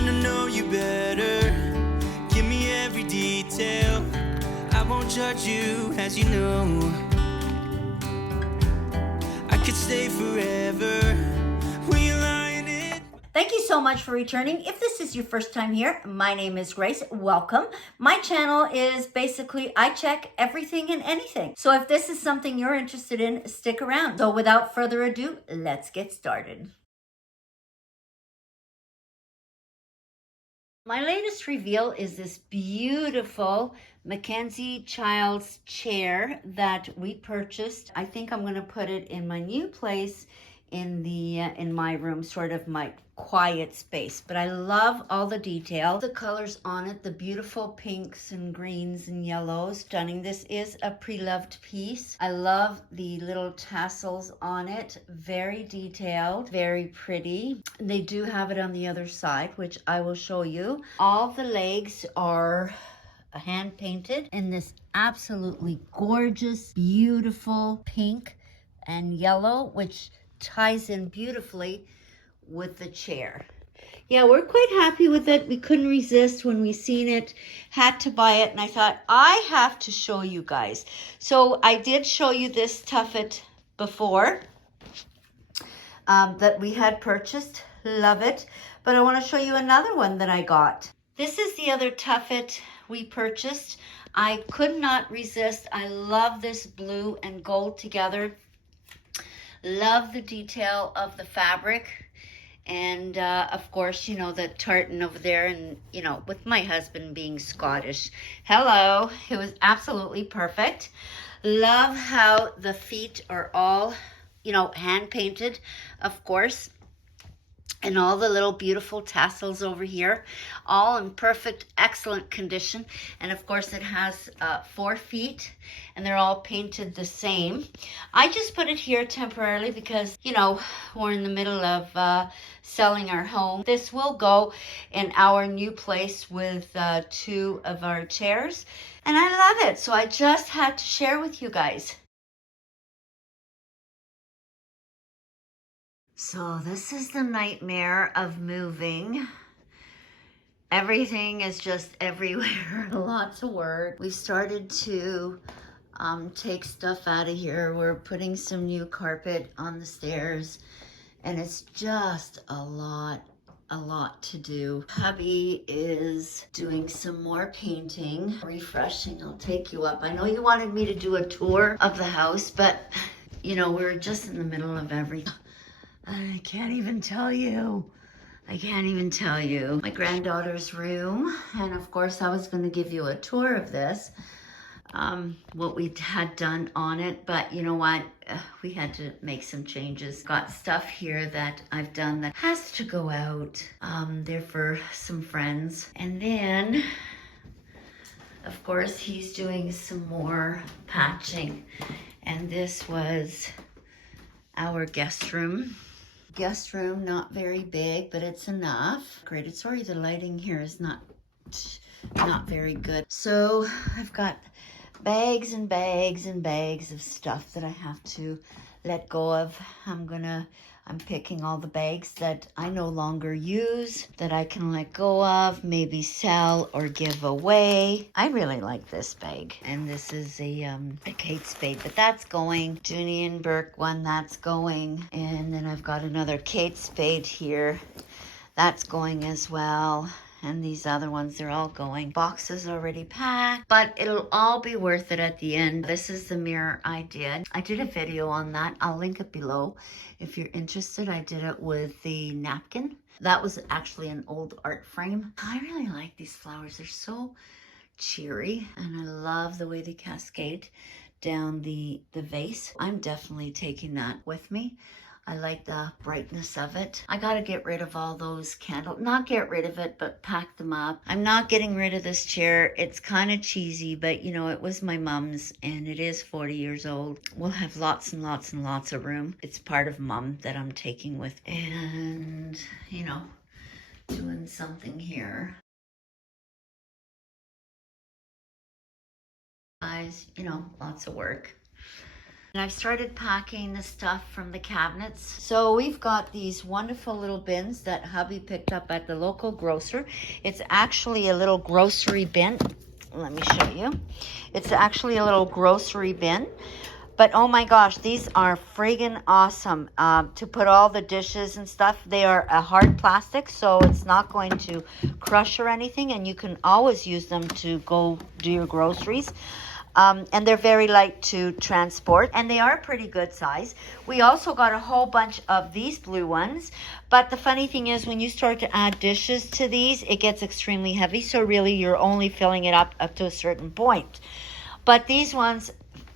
wanna know you better. Give me every detail. I won't judge you, as you know. I could stay forever. We lie in it. Thank you so much for returning. If this is your first time here, my name is Grace. Welcome. My channel is basically, I check everything and anything. So if this is something you're interested in, stick around. So without further ado, let's get started. My latest reveal is this beautiful Mackenzie child's chair that we purchased. I think I'm going to put it in my new place in my room, sort of my quiet space. But I love all the detail, the colors on it, the beautiful pinks and greens and yellows. Stunning. This is a pre-loved piece. I love the little tassels on it. Very detailed, very pretty. They do have it on the other side, which I will show you. All the legs are hand painted in this absolutely gorgeous, beautiful pink and yellow, which ties in beautifully with the chair. Yeah, we're quite happy with it. We couldn't resist when we seen it, had to buy it, and I thought I have to show you guys. So I did show you this tuffet before that we had purchased. Love it. But I want to show you another one that I got. This is the other tuffet we purchased. I could not resist. I love this blue and gold together. Love the detail of the fabric. And of course, you know, the tartan over there, and you know, with my husband being Scottish, hello, it was absolutely perfect. Love how the feet are all, you know, hand painted, of course, and all the little beautiful tassels over here, all in perfect, excellent condition. And of course it has 4 feet, and they're all painted the same. I just put it here temporarily because, you know, we're in the middle of selling our home. This will go in our new place with 2 of our chairs, and I love it. So I just had to share with you guys. So this is the nightmare of moving. Everything is just everywhere. Lots of work. We started to take stuff out of here. We're putting some new carpet on the stairs, and it's just a lot to do. Hubby is doing some more painting, refreshing. I'll take you up. I know you wanted me to do a tour of the house, but you know, we're just in the middle of everything. I can't even tell you. I can't even tell you. My granddaughter's room. And of course, I was going to give you a tour of this, what we had done on it. But you know what? We had to make some changes. Got stuff here that I've done that has to go out. They're for some friends. And then, of course, he's doing some more patching. And this was our guest room. Guest room, not very big, but it's enough. Great. Sorry, the lighting here is not very good. So I've got bags and bags and bags of stuff that I have to let go of. I'm picking all the bags that I no longer use, that I can let go of, maybe sell or give away. I really like this bag. And this is a Kate Spade, but that's going. Junie and Burke one, that's going. And then I've got another Kate Spade here. That's going as well. And these other ones, they're all going. Boxes already packed, but it'll all be worth it at the end. This is the mirror I did. I did a video on that. I'll link it below if you're interested. I did it with the napkin. That was actually an old art frame. I really like these flowers. They're so cheery, and I love the way they cascade down the vase. I'm definitely taking that with me. I like the brightness of it. I gotta get rid of all those candles. Not get rid of it, but pack them up. I'm not getting rid of this chair. It's kind of cheesy, but you know, it was my mom's and it is 40 years old. We'll have lots and lots and lots of room. It's part of mom that I'm taking with. And, you know, doing something here. Guys, you know, lots of work. And I've started packing the stuff from the cabinets. So we've got these wonderful little bins that hubby picked up at the local grocer. It's actually a little grocery bin. Let me show you. It's actually a little grocery bin. But oh my gosh, these are friggin' awesome to put all the dishes and stuff. They are a hard plastic, so it's not going to crush or anything, and you can always use them to go do your groceries. And they're very light to transport, and they are pretty good size. We also got a whole bunch of these blue ones, but the funny thing is when you start to add dishes to these, it gets extremely heavy, so really you're only filling it up to a certain point. But these ones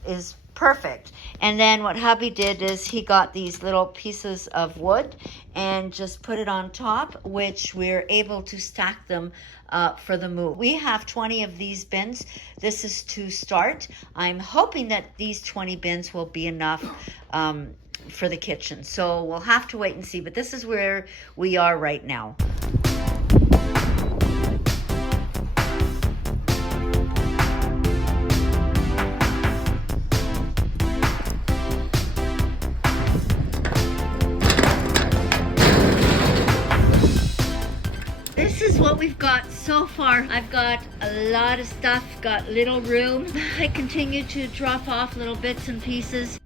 is perfect. And then what hubby did is he got these little pieces of wood and just put it on top, which we're able to stack them for the move. We have 20 of these bins. This is to start. I'm hoping that these 20 bins will be enough for the kitchen. So we'll have to wait and see, but this is where we are right now. This is what we've got so far. I've got a lot of stuff, got little room. I continue to drop off little bits and pieces.